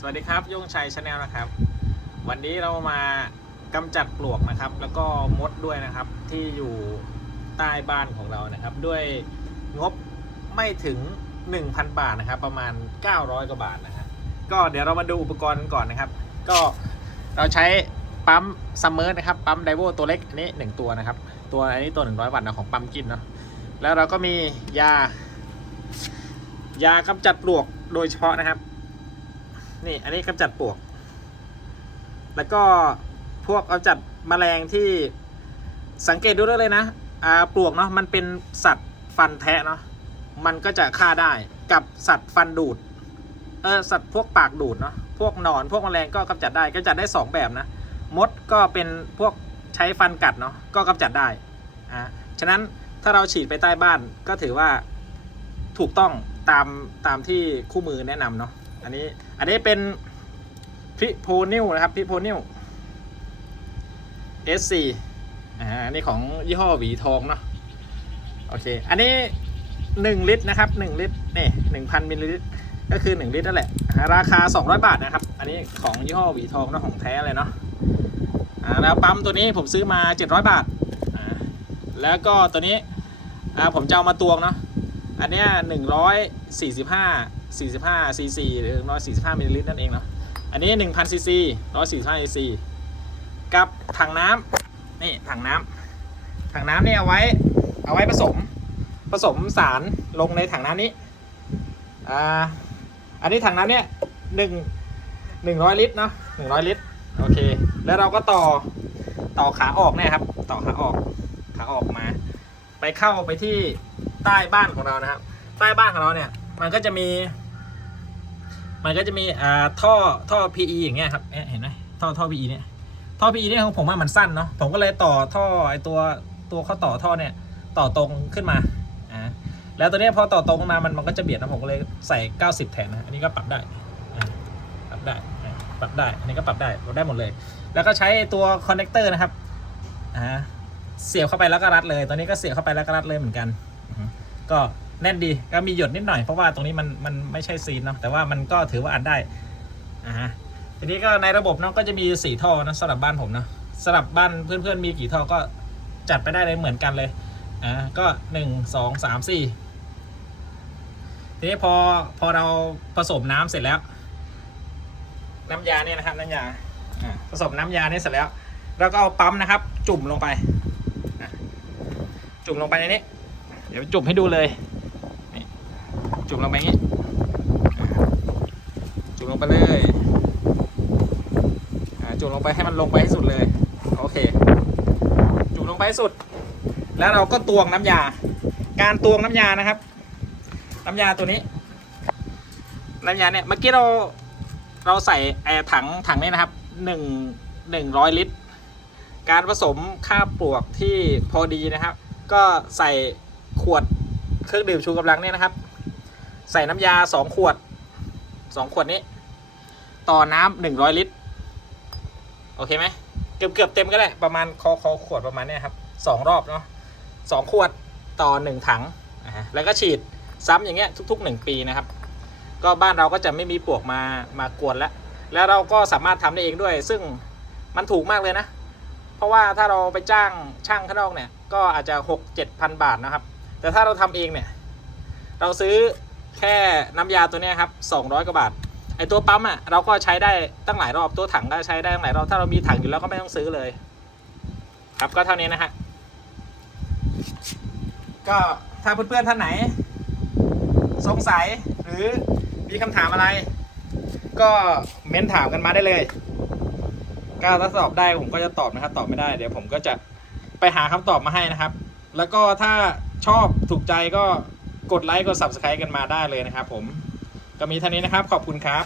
สวัสดีครับย่งชัยชาแนลนะครับ วันนี้เรามากำจัดปลวกนะครับ แล้วก็มดด้วยนะครับที่อยู่ใต้บ้านของเรานะครับ ด้วยงบไม่ถึง 1,000 บาทนะครับ ประมาณ 900 กว่าบาทนะครับก็เดี๋ยวเรามาดูอุปกรณ์ก่อนนะครับ ก็เราใช้ปั๊มซัมเมอร์นะครับปั๊มไดโวตัวเล็กอันนี้ 1 ตัวนะครับ ตัวอันนี้ตัว 100 วัตต์นะของปั๊มกินเนาะแล้วเราก็มียายากำจัดปลวกโดยเฉพาะนะครับ นี่อันนี้กำจัดปลวก แล้วก็พวกกำจัดแมลงที่สังเกตดูได้เลยนะอ่าปลวกเนาะมันเป็นสัตว์ฟันแทะเนาะมันก็จะฆ่าได้กับสัตว์ฟันดูดเออสัตว์พวกปากดูดเนาะพวกหนอนพวกแมลงก็กำจัดได้กำจัดได้สองแบบนะมดก็เป็นพวกใช้ฟันกัดเนาะก็กำจัดได้อ่าฉะนั้นถ้าเราฉีดไปใต้บ้านก็ถือว่าถูกต้องตามตามที่คู่มือแนะนำเนาะ อันนี้อันนี้เป็นพิโพนิวนะครับพิโพนิว S4 อ่าอันนี้ของยี่ห้อหวีทองเนาะโอเค อันนี้ 1 ลิตรนะครับ 1 ลิตรนี่1,000มิลลิลิตรก็คือ 1 ลิตรนั่นแหละอ่าราคา 200 บาทนะครับ อันนี้ของยี่ห้อหวีทองเนาะของแท้เลยเนาะอ่าแล้วปั๊มตัวนี้ผมซื้อมา 700 บาทอ่าแล้วก็ตัวนี้อ่าผมจะเอามาตวงเนาะอันเนี้ยห นึ่งร้อยสี่สิบห้าสี่สิบห้าซีซีหรือร้อยสี่สิบห้ามิลลิลิตรนั่นเองเนาะอันนี้หนึ่งพันซีซีร้อยสี่สิบห้าซีซีกับถังน้ำนี่ถังน้ำถังน้ำนี่เอาไว้เอาไว้ผสมผสมสารลงในถังน้ำนี้อ่าอันนี้ถังน้ำเนี่ยหนึ่งหนึ่งร้อยลิตรเนาะหนึ่งร้อยลิตรโอเค แล้วเราก็ต่อต่อขาออกเนี่ยครับ ต่อขาออกขาออกมา ไปเข้าไปที่ใต้บ้านของเรานะครับ ใต้บ้านของเราเนี่ย มันก็จะมี มันก็จะมีอ่าท่อท่อ PE อย่างเงี้ยครับเอ๊ะเห็นไหมท่อท่อ PE เนี่ยท่อ PE เนี่ยของผมว่ามันสั้นเนาะผมก็เลยต่อท่อไอตัวตัวข้อต่อท่อเนี่ยต่อตรงขึ้นมาอ่าแล้วตัวเนี้ยพอต่อตรงขึ้นมามันมันก็จะเบียดนะผมก็เลยใส่ 90 แทนนะอันนี้ก็ปรับได้ปรับได้ปรับได้ อันนี้ก็ปรับได้ปรับได้หมดเลย แล้วก็ใช้ตัวคอนเนคเตอร์นะครับอ่าเสียบเข้าไปแล้วก็รัดเลยตอนนี้ก็เสียบเข้าไปแล้วก็รัดเลยเหมือนกันก็ แน่นดีก็มีหยดนิดหน่อยเพราะว่าตรงนี้มันมันไม่ใช่ซีนเนาะแต่ว่ามันก็ถือว่าอัดได้อ่าทีนี้ก็ในระบบเนาะก็จะมีสี่ท่อนะสำหรับบ้านผมเนาะสำหรับบ้านเพื่อนๆมีกี่ท่อก็จัดไปได้เลยเหมือนกันเลยอ่าก็หนึ่งสองสามสี่ทีนี้พอพอเราผสมน้ำเสร็จแล้ว น้ำยาเนี่ยนะครับ น้ำยาอ่าผสมน้ำยาเนี่ยเสร็จแล้วแล้วก็เอาปั๊มนะครับ จุ่มลงไป จุ่มลงไปในนี้ เดี๋ยวจุ่มให้ดูเลย จุ่มลงไปอย่างนี้จุ่มลงไปเลยจุ่มลงไปให้มันลงไปให้สุดเลย โอเค จุ่มลงไปให้สุด แล้วเราก็ตวงน้ำยา การตวงน้ำยานะครับ น้ำยาตัวนี้ น้ำยาเนี่ยเมื่อกี้เราเราใส่แอร์ถังถังนี้นะครับหนึ่งหนึ่งร้อยลิตร การผสมค่าปลวกที่พอดีนะครับ ก็ใส่ขวดเครื่องดื่มชูกำลังเนี่ยนะครับ ใส่น้ำยาสองขวดสองขวดนี้ ต่อน้ำหนึ่งร้อยลิตร โอเคไหมเกือบเกือบเต็มก็ได้ประมาณคอคอขวดประมาณเนี้ยครับสองรอบเนาะสองขวดต่อหนึ่งถังอ่าฮะแล้วก็ฉีดซ้ำอย่างเงี้ยทุกๆหนึ่งปีนะครับ ก็บ้านเราก็จะไม่มีปลวกมามากวนแล้ว แล้วเราก็สามารถทำได้เองด้วย ซึ่งมันถูกมากเลยนะ เพราะว่าถ้าเราไปจ้างช่างข้างนอกเนี่ย ก็อาจจะหกเจ็ดพันบาทนะครับ แต่ถ้าเราทำเองเนี่ย เราซื้อ แค่น้ำยาตัวนี้ครับสองร้อยกว่าบาท ไอตัวปั๊มอะเราก็ใช้ได้ตั้งหลายรอบ ตัวถังก็ใช้ได้ตั้งหลายรอบ ถ้าเรามีถังอยู่แล้วก็ไม่ต้องซื้อเลย ครับก็เท่านี้นะฮะ ก็ถ้าเพื่อนๆท่านไหน สงสัยหรือมีคำถามอะไร ก็เม้นถามกันมาได้เลยก็ถ้าตอบได้ผมก็จะตอบนะครับ ตอบไม่ได้เดี๋ยวผมก็จะไปหาคำตอบมาให้นะครับ แล้วก็ถ้าชอบถูกใจก็ กดไลค์กด subscribe กันมาได้เลยนะครับผมก็มีเท่านี้นะครับขอบคุณครับ